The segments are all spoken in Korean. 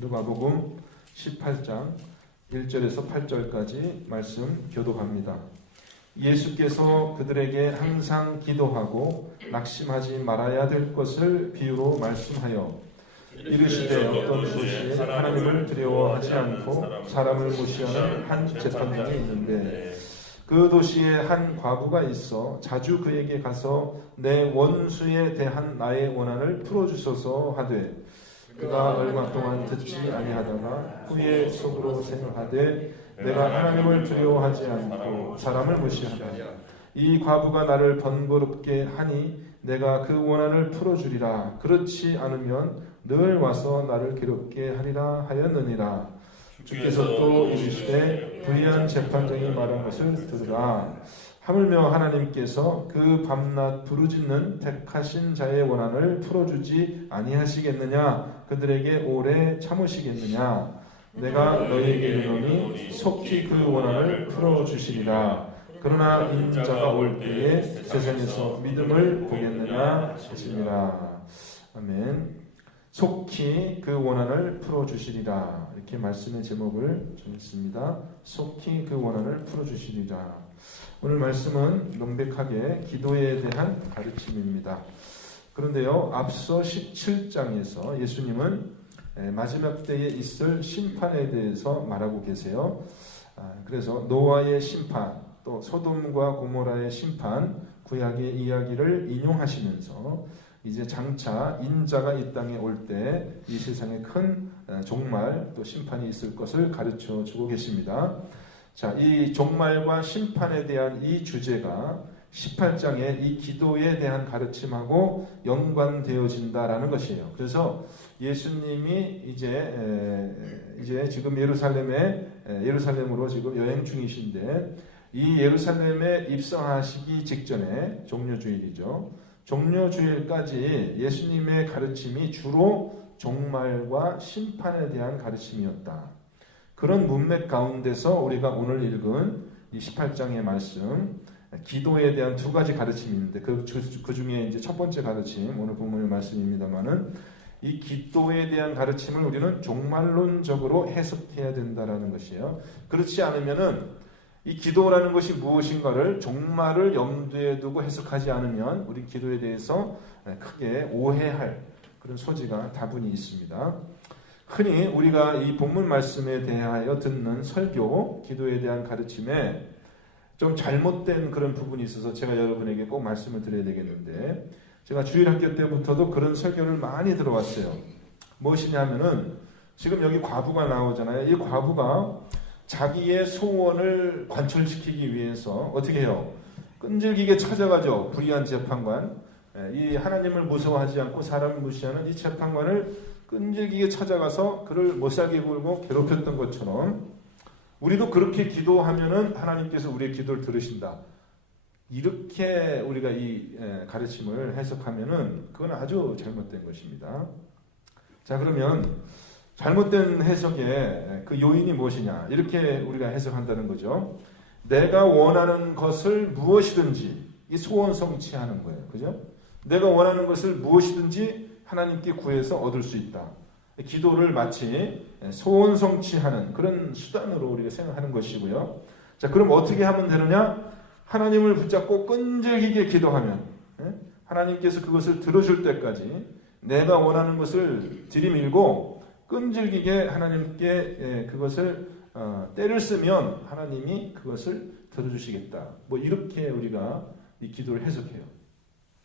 누가복음 18장 1절에서 8절까지 말씀 교독합니다. 예수께서 그들에게 항상 기도하고 낙심하지 말아야 될 것을 비유로 말씀하여 이르시되 어떤 도시에 하나님을 두려워하지 않고 사람을 무시하는 한 재판장이 있는데 그 도시에 한 과부가 있어 자주 그에게 가서 내 원수에 대한 나의 원한을 풀어주소서 하되 그가 얼마 동안 듣지 아니하다가 후에 속으로 생각하되 내가 하나님을 두려워하지 않고 사람을 무시하다. 이 과부가 나를 번거롭게 하니 내가 그 원한을 풀어주리라. 그렇지 않으면 늘 와서 나를 괴롭게 하리라 하였느니라. 주께서 또 이르시되 불의한 재판장이 말한 것을 들으라. 하물며 하나님께서 그 밤낮 부르짖는 택하신 자의 원한을 풀어주지 아니하시겠느냐? 그들에게 오래 참으시겠느냐? 내가 너희에게 이르노니 속히 그 원한을 풀어주시리라. 그러나 인자가 올 때에 세상에서 믿음을 보겠느냐 하시니라. 아멘. 속히 그 원한을 풀어주시리라. 이렇게 말씀의 제목을 정했습니다. 속히 그 원한을 풀어주시리라. 오늘 말씀은 명백하게 기도에 대한 가르침입니다. 그런데요, 앞서 17장에서 예수님은 마지막 때에 있을 심판에 대해서 말하고 계세요. 그래서 노아의 심판, 또 소돔과 고모라의 심판, 구약의 이야기를 인용하시면서 이제 장차 인자가 이 땅에 올 때 이 세상에 큰 종말 또 심판이 있을 것을 가르쳐 주고 계십니다. 자, 이 종말과 심판에 대한 이 주제가 18장의 이 기도에 대한 가르침하고 연관되어진다라는 것이에요. 그래서 예수님이 이제 지금 예루살렘으로 지금 여행 중이신데 이 예루살렘에 입성하시기 직전에 종려주일이죠. 종려주일까지 예수님의 가르침이 주로 종말과 심판에 대한 가르침이었다. 그런 문맥 가운데서 우리가 오늘 읽은 이 18장의 말씀, 기도에 대한 두 가지 가르침이 있는데 그 중에 이제 첫 번째 가르침, 오늘 본문의 말씀입니다만은 이 기도에 대한 가르침을 우리는 종말론적으로 해석해야 된다라는 것이에요. 그렇지 않으면은 이 기도라는 것이 무엇인가를 종말을 염두에 두고 해석하지 않으면 우리 기도에 대해서 크게 오해할 그런 소지가 다분히 있습니다. 흔히 우리가 이 본문 말씀에 대하여 듣는 설교, 기도에 대한 가르침에 좀 잘못된 그런 부분이 있어서 제가 여러분에게 꼭 말씀을 드려야 되겠는데, 제가 주일학교 때부터도 그런 설교를 많이 들어왔어요. 무엇이냐면은 지금 여기 과부가 나오잖아요. 이 과부가 자기의 소원을 관철시키기 위해서 어떻게 해요? 끈질기게 찾아가죠. 불의한 재판관, 이 하나님을 무서워하지 않고 사람을 무시하는 이 재판관을 끈질기게 찾아가서 그를 못살게 굴고 괴롭혔던 것처럼 우리도 그렇게 기도하면은 하나님께서 우리의 기도를 들으신다. 이렇게 우리가 이 가르침을 해석하면은 그건 아주 잘못된 것입니다. 자, 그러면 잘못된 해석의 그 요인이 무엇이냐? 이렇게 우리가 해석한다는 거죠. 내가 원하는 것을 무엇이든지 이 소원 성취하는 거예요. 그죠? 내가 원하는 것을 무엇이든지 하나님께 구해서 얻을 수 있다. 기도를 마치 소원 성취하는 그런 수단으로 우리가 생각하는 것이고요. 자, 그럼 어떻게 하면 되느냐? 하나님을 붙잡고 끈질기게 기도하면 하나님께서 그것을 들어줄 때까지 내가 원하는 것을 들이밀고 끈질기게 하나님께 그것을 때를 쓰면 하나님이 그것을 들어주시겠다. 뭐 이렇게 우리가 이 기도를 해석해요.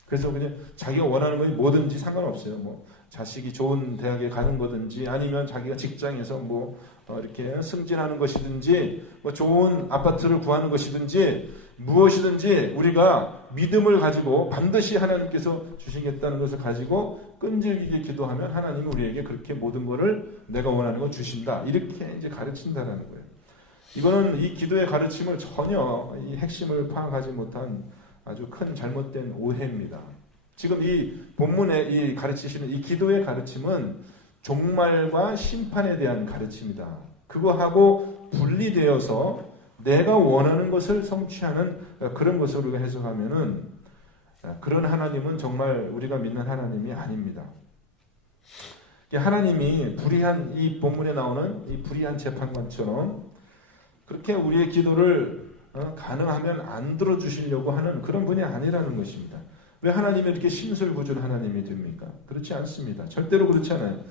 그래서 그냥 자기가 원하는 것이 뭐든지 상관없어요. 뭐 자식이 좋은 대학에 가는 거든지 아니면 자기가 직장에서 뭐 이렇게 승진하는 것이든지 뭐 좋은 아파트를 구하는 것이든지 무엇이든지 우리가 믿음을 가지고 반드시 하나님께서 주시겠다는 것을 가지고 끈질기게 기도하면 하나님이 우리에게 그렇게 모든 것을 내가 원하는 걸 주신다. 이렇게 이제 가르친다라는 거예요. 이거는 이 기도의 가르침을 전혀 이 핵심을 파악하지 못한 아주 큰 잘못된 오해입니다. 지금 이 본문에 이 가르치시는 이 기도의 가르침은 종말과 심판에 대한 가르침이다. 그거하고 분리되어서 내가 원하는 것을 성취하는 그런 것으로 우리가 해석하면은 그런 하나님은 정말 우리가 믿는 하나님이 아닙니다. 하나님이 불의한 이 본문에 나오는 이 불의한 재판관처럼 그렇게 우리의 기도를 가능하면 안 들어주시려고 하는 그런 분이 아니라는 것입니다. 왜 하나님이 이렇게 심술부줄 하나님이 됩니까? 그렇지 않습니다. 절대로 그렇지 않아요.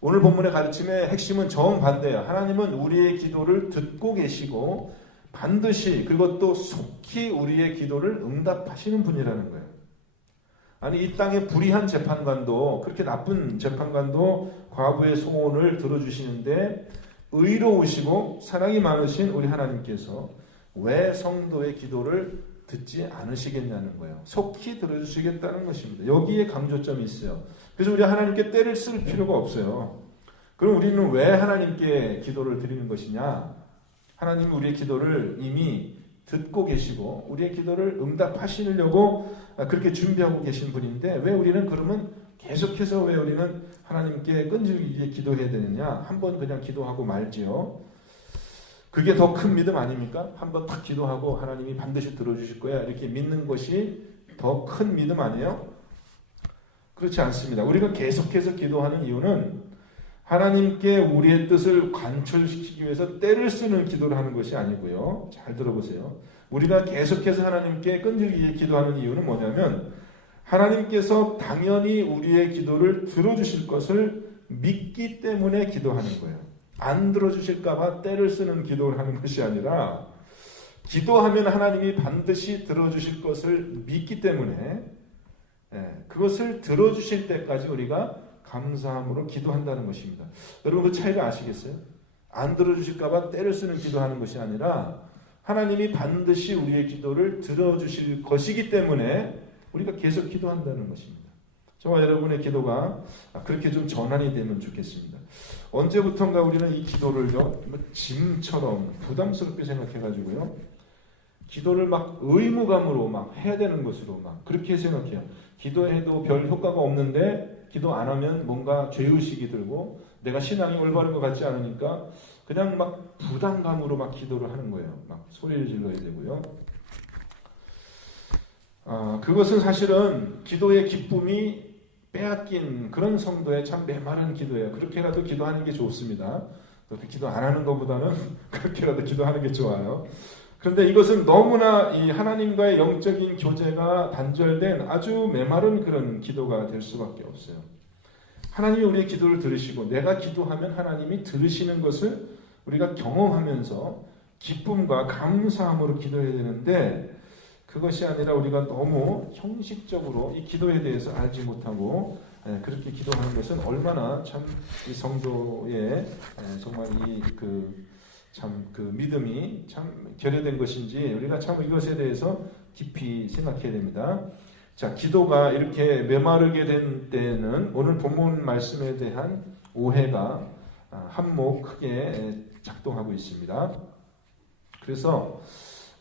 오늘 본문의 가르침의 핵심은 정반대예요. 하나님은 우리의 기도를 듣고 계시고 반드시 그것도 속히 우리의 기도를 응답하시는 분이라는 거예요. 아니 이 땅의 불의한 재판관도 그렇게 나쁜 재판관도 과부의 소원을 들어주시는데 의로우시고 사랑이 많으신 우리 하나님께서 왜 성도의 기도를 듣지 않으시겠냐는 거예요. 속히 들어주시겠다는 것입니다. 여기에 강조점이 있어요. 그래서 우리 하나님께 때를 쓸 필요가 없어요. 그럼 우리는 왜 하나님께 기도를 드리는 것이냐? 하나님이 우리의 기도를 이미 듣고 계시고 우리의 기도를 응답하시려고 그렇게 준비하고 계신 분인데 왜 우리는 그러면 계속해서 왜 우리는 하나님께 끈질기게 기도해야 되느냐? 한번 그냥 기도하고 말지요. 그게 더 큰 믿음 아닙니까? 한번 딱 기도하고 하나님이 반드시 들어주실 거야 이렇게 믿는 것이 더 큰 믿음 아니에요? 그렇지 않습니다. 우리가 계속해서 기도하는 이유는 하나님께 우리의 뜻을 관철시키기 위해서 때를 쓰는 기도를 하는 것이 아니고요. 잘 들어보세요. 우리가 계속해서 하나님께 끈질기게 기도하는 이유는 뭐냐면 하나님께서 당연히 우리의 기도를 들어주실 것을 믿기 때문에 기도하는 거예요. 안 들어주실까봐 때를 쓰는 기도를 하는 것이 아니라 기도하면 하나님이 반드시 들어주실 것을 믿기 때문에 그것을 들어주실 때까지 우리가 감사함으로 기도한다는 것입니다. 여러분 그 차이가 아시겠어요? 안 들어주실까봐 때를 쓰는 기도하는 것이 아니라 하나님이 반드시 우리의 기도를 들어주실 것이기 때문에 우리가 계속 기도한다는 것입니다. 저와 여러분의 기도가 그렇게 좀 전환이 되면 좋겠습니다. 언제부턴가 우리는 이 기도를요 짐처럼 부담스럽게 생각해가지고요 기도를 막 의무감으로 막 해야 되는 것으로 막 그렇게 생각해요. 기도해도 별 효과가 없는데 기도 안 하면 뭔가 죄의식이 들고 내가 신앙이 올바른 것 같지 않으니까 그냥 막 부담감으로 막 기도를 하는 거예요. 막 소리를 질러야 되고요. 그것은 사실은 기도의 기쁨이 빼앗긴 그런 성도의 참 메마른 기도예요. 그렇게라도 기도하는 게 좋습니다. 기도 안 하는 것보다는 그렇게라도 기도하는 게 좋아요. 그런데 이것은 너무나 이 하나님과의 영적인 교제가 단절된 아주 메마른 그런 기도가 될 수밖에 없어요. 하나님이 우리의 기도를 들으시고 내가 기도하면 하나님이 들으시는 것을 우리가 경험하면서 기쁨과 감사함으로 기도해야 되는데 그것이 아니라 우리가 너무 형식적으로 이 기도에 대해서 알지 못하고 그렇게 기도하는 것은 얼마나 참 이 성도의 정말 그 믿음이 참 결여된 것인지 우리가 참 이것에 대해서 깊이 생각해야 됩니다. 자, 기도가 이렇게 메마르게 된 때는 오늘 본문 말씀에 대한 오해가 한몫 크게 작동하고 있습니다. 그래서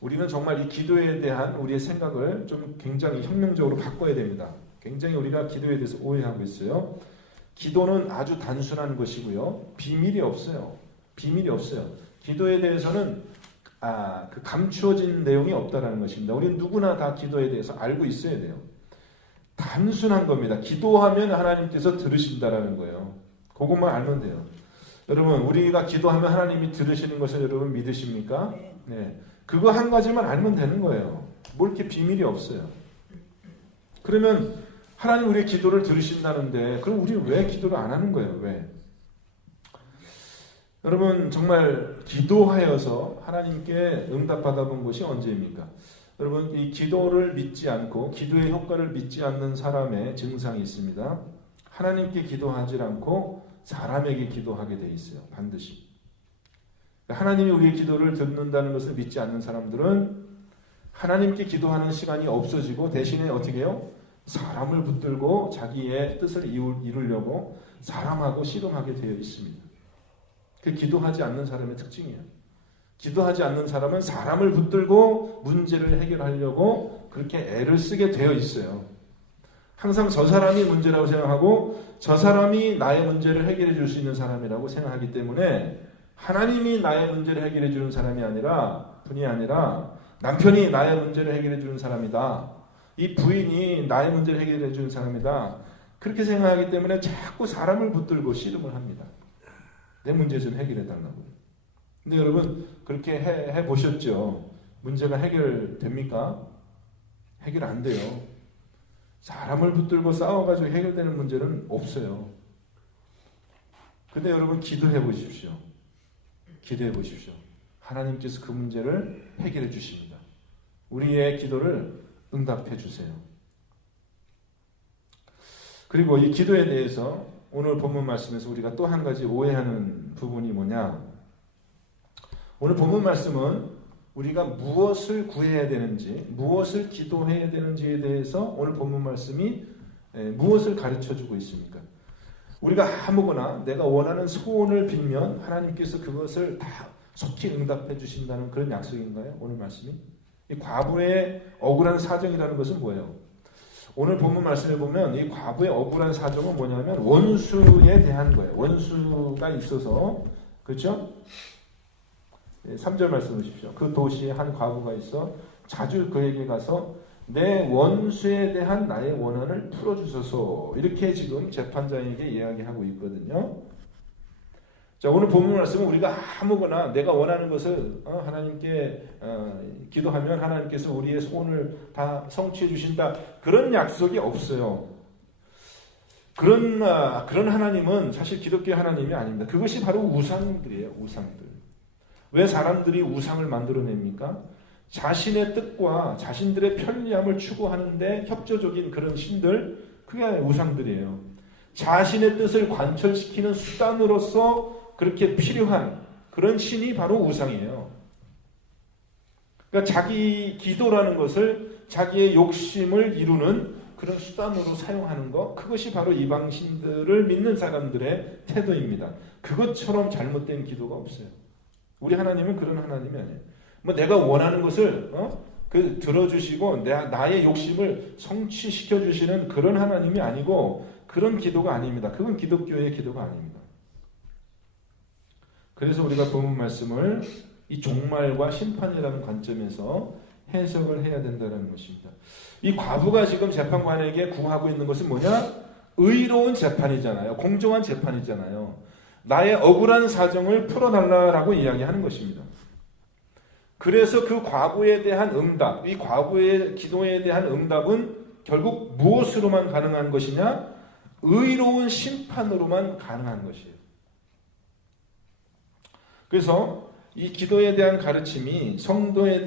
우리는 정말 이 기도에 대한 우리의 생각을 좀 굉장히 혁명적으로 바꿔야 됩니다. 굉장히 우리가 기도에 대해서 오해하고 있어요. 기도는 아주 단순한 것이고요. 비밀이 없어요. 비밀이 없어요. 기도에 대해서는 그 감추어진 내용이 없다라는 것입니다. 우리는 누구나 다 기도에 대해서 알고 있어야 돼요. 단순한 겁니다. 기도하면 하나님께서 들으신다라는 거예요. 그것만 알면 돼요. 여러분, 우리가 기도하면 하나님이 들으시는 것을 여러분 믿으십니까? 네. 그거 한 가지만 알면 되는 거예요. 뭐 이렇게 비밀이 없어요. 그러면 하나님 우리의 기도를 들으신다는데 그럼 우리 왜 기도를 안 하는 거예요? 왜? 여러분 정말 기도하여서 하나님께 응답받아 본 것이 언제입니까? 여러분 이 기도를 믿지 않고 기도의 효과를 믿지 않는 사람의 증상이 있습니다. 하나님께 기도하지 않고 사람에게 기도하게 돼 있어요. 반드시. 하나님이 우리의 기도를 듣는다는 것을 믿지 않는 사람들은 하나님께 기도하는 시간이 없어지고 대신에 어떻게 해요? 사람을 붙들고 자기의 뜻을 이루려고 사람하고 씨름하게 되어 있습니다. 그 기도하지 않는 사람의 특징이에요. 기도하지 않는 사람은 사람을 붙들고 문제를 해결하려고 그렇게 애를 쓰게 되어 있어요. 항상 저 사람이 문제라고 생각하고 저 사람이 나의 문제를 해결해 줄 수 있는 사람이라고 생각하기 때문에 하나님이 나의 문제를 해결해 주는 사람이 아니라 분이 아니라 남편이 나의 문제를 해결해 주는 사람이다. 이 부인이 나의 문제를 해결해 주는 사람이다. 그렇게 생각하기 때문에 자꾸 사람을 붙들고 씨름을 합니다. 내 문제 좀 해결해 달라고. 근데 여러분 그렇게 해 보셨죠? 문제가 해결됩니까? 해결 안 돼요. 사람을 붙들고 싸워가지고 해결되는 문제는 없어요. 근데 여러분 기도해 보십시오. 기도해 보십시오. 하나님께서 그 문제를 해결해 주십니다. 우리의 기도를 응답해 주세요. 그리고 이 기도에 대해서 오늘 본문 말씀에서 우리가 또 한 가지 오해하는 부분이 뭐냐? 오늘 본문 말씀은 우리가 무엇을 구해야 되는지, 무엇을 기도해야 되는지에 대해서 오늘 본문 말씀이 무엇을 가르쳐주고 있습니까? 우리가 아무거나 내가 원하는 소원을 빌면 하나님께서 그것을 다 속히 응답해 주신다는 그런 약속인가요? 오늘 말씀이? 이 과부의 억울한 사정이라는 것은 뭐예요? 오늘 본문 말씀에 보면 이 과부의 억울한 사정은 뭐냐면 원수에 대한 거예요. 원수가 있어서, 그렇죠? 3절 말씀 보십시오. 그 도시에 한 과부가 있어 자주 그에게 가서 내 원수에 대한 나의 원한을 풀어주소서, 이렇게 지금 재판장에게 이야기하고 있거든요. 자, 오늘 본문 말씀은 우리가 아무거나 내가 원하는 것을 하나님께 기도하면 하나님께서 우리의 소원을 다 성취해 주신다, 그런 약속이 없어요. 그런 하나님은 사실 기독교 하나님이 아닙니다. 그것이 바로 우상들이에요. 우상들. 왜 사람들이 우상을 만들어냅니까? 자신의 뜻과 자신들의 편리함을 추구하는데 협조적인 그런 신들, 그게 우상들이에요. 자신의 뜻을 관철시키는 수단으로서 그렇게 필요한 그런 신이 바로 우상이에요. 그러니까 자기 기도라는 것을 자기의 욕심을 이루는 그런 수단으로 사용하는 것, 그것이 바로 이방신들을 믿는 사람들의 태도입니다. 그것처럼 잘못된 기도가 없어요. 우리 하나님은 그런 하나님이 아니에요. 뭐 내가 원하는 것을 들어주시고 나의 욕심을 성취시켜 주시는 그런 하나님이 아니고 그런 기도가 아닙니다. 그건 기독교의 기도가 아닙니다. 그래서 우리가 본문 말씀을 이 종말과 심판이라는 관점에서 해석을 해야 된다는 것입니다. 이 과부가 지금 재판관에게 구하고 있는 것은 뭐냐? 의로운 재판이잖아요. 공정한 재판이잖아요. 나의 억울한 사정을 풀어달라고 이야기하는 것입니다. 그래서 그 과부에 대한 응답, 이 과부의 기도에 대한 응답은 결국 무엇으로만 가능한 것이냐? 의로운 심판으로만 가능한 것이에요. 그래서 이 기도에 대한 가르침이 성도의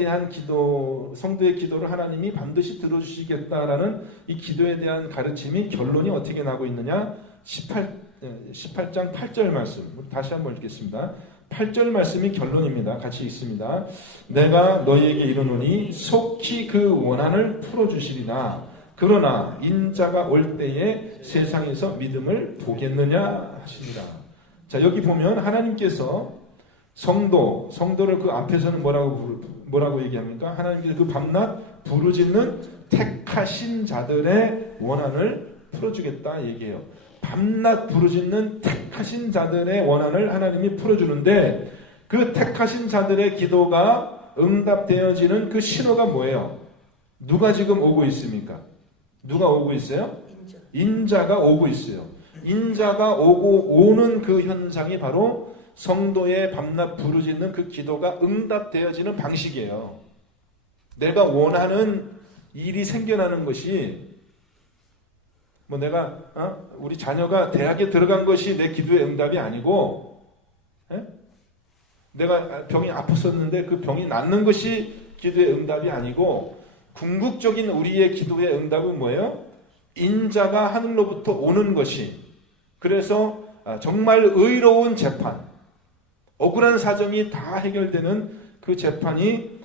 기도를 하나님이 반드시 들어주시겠다라는 이 기도에 대한 가르침이 결론이 어떻게 나고 있느냐? 18장 8절 말씀 다시 한번 읽겠습니다. 8절 말씀이 결론입니다. 같이 읽습니다. 내가 너희에게 이르노니 속히 그 원한을 풀어주시리나 그러나 인자가 올 때에 세상에서 믿음을 보겠느냐 하시니라. 자, 여기 보면 하나님께서 성도를 그 앞에서는 뭐라고 얘기합니까? 하나님께서 그 밤낮 부르짖는 택하신 자들의 원한을 풀어주겠다 얘기해요. 밤낮 부르짖는 택하신 자들의 원한을 하나님이 풀어주는데 그 택하신 자들의 기도가 응답되어지는 그 신호가 뭐예요? 누가 지금 오고 있습니까? 누가 오고 있어요? 인자가 오고 있어요. 인자가 오는 그 현상이 바로 성도의 밤낮 부르짖는 그 기도가 응답되어지는 방식이에요. 내가 원하는 일이 생겨나는 것이 내가 우리 자녀가 대학에 들어간 것이 내 기도의 응답이 아니고 내가 병이 아팠었는데 그 병이 낫는 것이 기도의 응답이 아니고 궁극적인 우리의 기도의 응답은 뭐예요? 인자가 하늘로부터 오는 것이, 그래서 정말 의로운 재판, 억울한 사정이 다 해결되는 그 재판이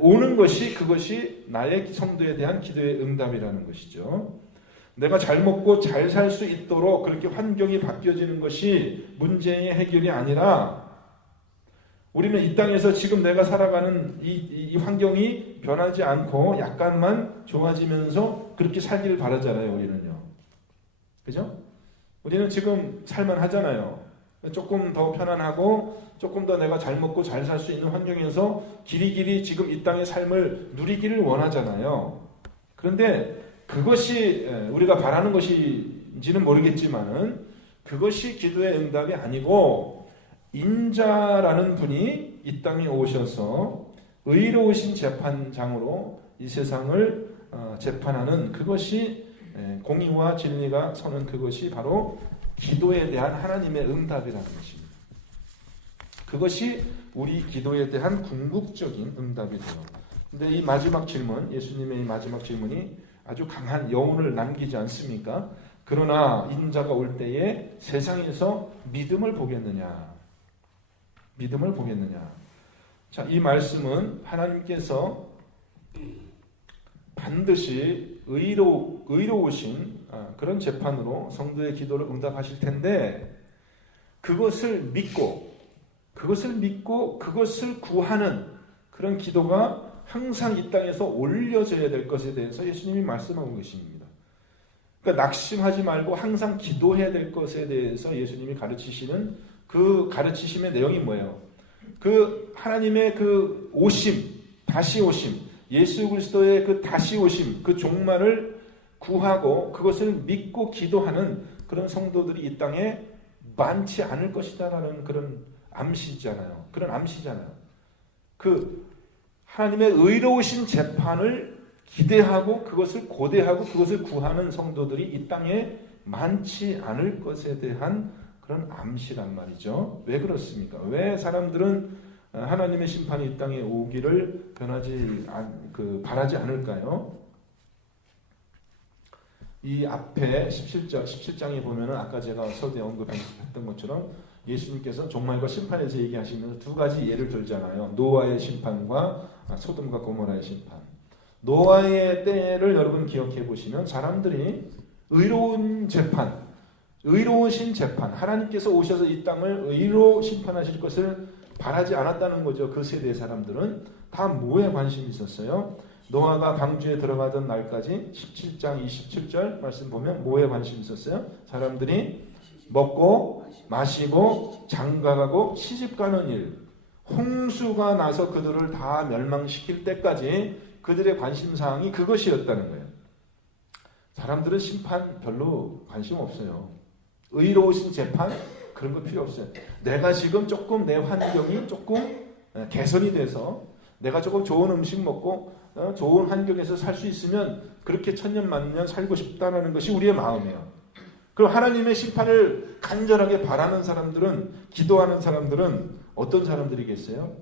오는 것이, 그것이 나의 성도에 대한 기도의 응답이라는 것이죠. 내가 잘 먹고 잘 살 수 있도록 그렇게 환경이 바뀌어지는 것이 문제의 해결이 아니라 우리는 이 땅에서 지금 내가 살아가는 이 환경이 변하지 않고 약간만 좋아지면서 그렇게 살기를 바라잖아요. 우리는요. 그죠? 우리는 지금 살만하잖아요. 조금 더 편안하고 조금 더 내가 잘 먹고 잘 살 수 있는 환경에서 길이길이 지금 이 땅의 삶을 누리기를 원하잖아요. 그런데 그것이 우리가 바라는 것이 응답인지는 모르겠지만은 그것이 기도의 응답이 아니고 인자라는 분이 이 땅에 오셔서 의로우신 재판장으로 이 세상을 재판하는 그것이 공의와 진리가 서는 그것이 바로 기도에 대한 하나님의 응답이라는 것입니다. 그것이 우리 기도에 대한 궁극적인 응답이 돼요. 근데 이 마지막 질문, 예수님의 이 마지막 질문이 아주 강한 여운을 남기지 않습니까? 그러나 인자가 올 때에 세상에서 믿음을 보겠느냐? 믿음을 보겠느냐? 자, 이 말씀은 하나님께서 반드시 의로우신 그런 재판으로 성도의 기도를 응답하실 텐데 그것을 믿고 그것을 구하는 그런 기도가 항상 이 땅에서 올려져야 될 것에 대해서 예수님이 말씀하고 계십니다. 그러니까 낙심하지 말고 항상 기도해야 될 것에 대해서 예수님이 가르치시는 그 가르치심의 내용이 뭐예요? 그 하나님의 그 오심, 다시 오심, 예수 그리스도의 그 다시 오심, 그 종말을 구하고 그것을 믿고 기도하는 그런 성도들이 이 땅에 많지 않을 것이다라는 그런 암시잖아요. 그런 암시잖아요. 그 하나님의 의로우신 재판을 기대하고 그것을 고대하고 그것을 구하는 성도들이 이 땅에 많지 않을 것에 대한 그런 암시란 말이죠. 왜 그렇습니까? 왜 사람들은 하나님의 심판이 이 땅에 오기를 바라지 않을까요? 이 앞에 17장에 보면은 아까 제가 서두에 언급했던 것처럼 예수님께서 종말과 심판에 대해서 얘기하시면서 두 가지 예를 들잖아요. 노아의 심판과 소돔과 고모라의 심판. 노아의 때를 여러분 기억해 보시면 사람들이 의로우신 재판, 하나님께서 오셔서 이 땅을 의로 심판하실 것을 바라지 않았다는 거죠. 그 세대의 사람들은 다 뭐에 관심이 있었어요? 노아가 방주에 들어가던 날까지 17장 27절 말씀 보면 뭐에 관심이 있었어요? 사람들이 먹고 마시고 장가가고 시집가는 일, 홍수가 나서 그들을 다 멸망시킬 때까지 그들의 관심사항이 그것이었다는 거예요. 사람들은 심판 별로 관심 없어요. 의로우신 재판 그런 거 필요 없어요. 내가 지금 조금 내 환경이 조금 개선이 돼서 내가 조금 좋은 음식 먹고 좋은 환경에서 살 수 있으면 그렇게 천년만년 살고 싶다는 것이 우리의 마음이에요. 그럼 하나님의 심판을 간절하게 바라는 사람들은, 기도하는 사람들은 어떤 사람들이겠어요?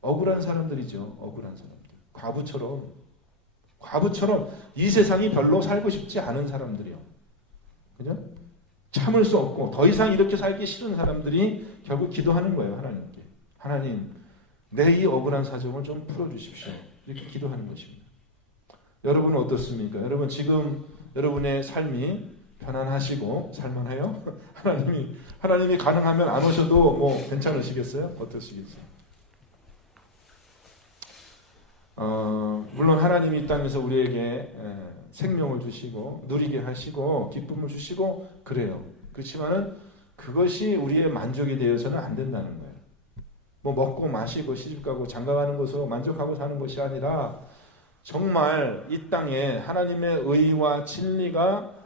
억울한 사람들이죠. 억울한 사람들. 과부처럼 이 세상이 별로 살고 싶지 않은 사람들이요. 그죠? 참을 수 없고 더 이상 이렇게 살기 싫은 사람들이 결국 기도하는 거예요. 하나님께. 하나님, 내 이 억울한 사정을 좀 풀어주십시오. 이렇게 기도하는 것입니다. 여러분은 어떻습니까? 여러분 지금 여러분의 삶이 편안하시고 살만해요? 하나님이 가능하면 안 오셔도 뭐 괜찮으시겠어요? 어떠시겠어요? 물론 하나님이 이 땅에서 우리에게 생명을 주시고 누리게 하시고 기쁨을 주시고 그래요. 그렇지만은 그것이 우리의 만족이 되어서는 안 된다는 거예요. 뭐 먹고 마시고 시집가고 장가가는 것으로 만족하고 사는 것이 아니라 정말 이 땅에 하나님의 의와 진리가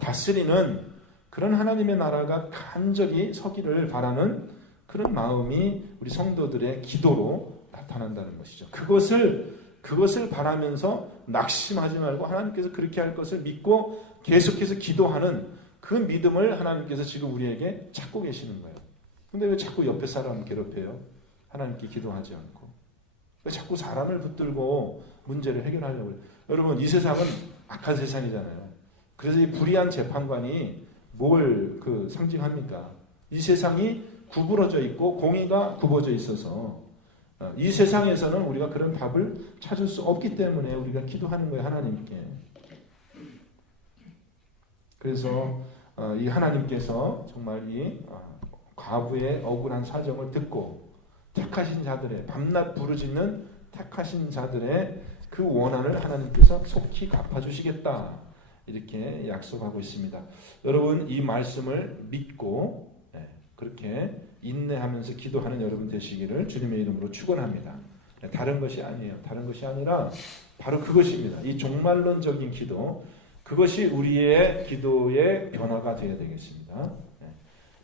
다스리는 그런 하나님의 나라가 간절히 서기를 바라는 그런 마음이 우리 성도들의 기도로 나타난다는 것이죠. 그것을 바라면서 낙심하지 말고 하나님께서 그렇게 할 것을 믿고 계속해서 기도하는 그 믿음을 하나님께서 지금 우리에게 찾고 계시는 거예요. 근데 왜 자꾸 옆에 사람을 괴롭혀요? 하나님께 기도하지 않고. 왜 자꾸 사람을 붙들고 문제를 해결하려고 해요? 여러분, 이 세상은 악한 세상이잖아요. 그래서 이 불의한 재판관이 뭘 상징합니까? 이 세상이 구부러져 있고 공의가 굽어져 있어서 이 세상에서는 우리가 그런 답을 찾을 수 없기 때문에 우리가 기도하는 거예요. 하나님께. 그래서 이 하나님께서 정말 이 과부의 억울한 사정을 듣고 택하신 자들의 밤낮 부르짖는 택하신 자들의 그 원한을 하나님께서 속히 갚아주시겠다 이렇게 약속하고 있습니다. 여러분 이 말씀을 믿고 그렇게 인내하면서 기도하는 여러분 되시기를 주님의 이름으로 축원합니다. 다른 것이 아니에요. 다른 것이 아니라 바로 그것입니다. 이 종말론적인 기도, 그것이 우리의 기도의 변화가 되어야 되겠습니다.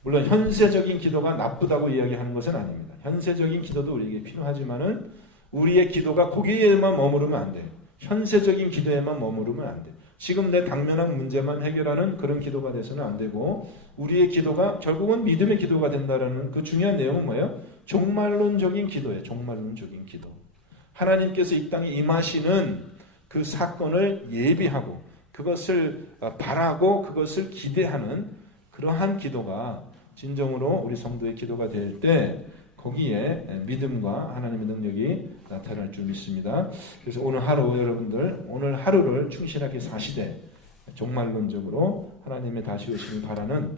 물론 현세적인 기도가 나쁘다고 이야기하는 것은 아닙니다. 현세적인 기도도 우리에게 필요하지만은 우리의 기도가 거기에만 머무르면 안 돼요. 현세적인 기도에만 머무르면 안 돼요. 지금 내 당면한 문제만 해결하는 그런 기도가 돼서는 안 되고 우리의 기도가 결국은 믿음의 기도가 된다는 그 중요한 내용은 뭐예요? 종말론적인 기도예요. 종말론적인 기도. 하나님께서 이 땅에 임하시는 그 사건을 예비하고 그것을 바라고 그것을 기대하는 그러한 기도가 진정으로 우리 성도의 기도가 될 때 거기에 믿음과 하나님의 능력이 나타날 줄 믿습니다. 그래서 오늘 하루 여러분들 오늘 하루를 충실하게 사시되 종말론적으로 하나님의 다시 오심을 바라는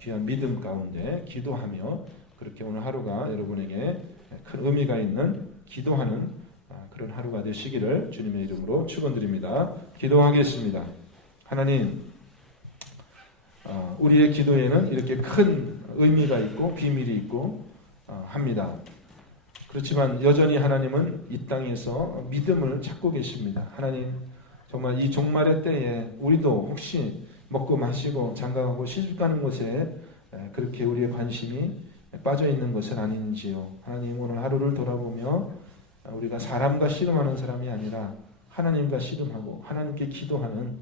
귀한 믿음 가운데 기도하며 그렇게 오늘 하루가 여러분에게 큰 의미가 있는 기도하는 그런 하루가 되시기를 주님의 이름으로 축원드립니다. 기도하겠습니다. 하나님, 우리의 기도에는 이렇게 큰 의미가 있고 비밀이 있고 합니다. 그렇지만 여전히 하나님은 이 땅에서 믿음을 찾고 계십니다. 하나님, 정말 이 종말의 때에 우리도 혹시 먹고 마시고 장가가고 시집가는 곳에 그렇게 우리의 관심이 빠져 있는 것은 아닌지요. 하나님, 오늘 하루를 돌아보며 우리가 사람과 씨름하는 사람이 아니라 하나님과 씨름하고 하나님께 기도하는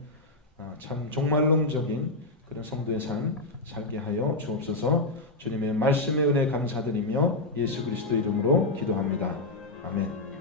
참 종말론적인 그런 성도의 삶 살게 하여 주옵소서. 주님의 말씀의 은혜 감사드리며 예수 그리스도 이름으로 기도합니다. 아멘.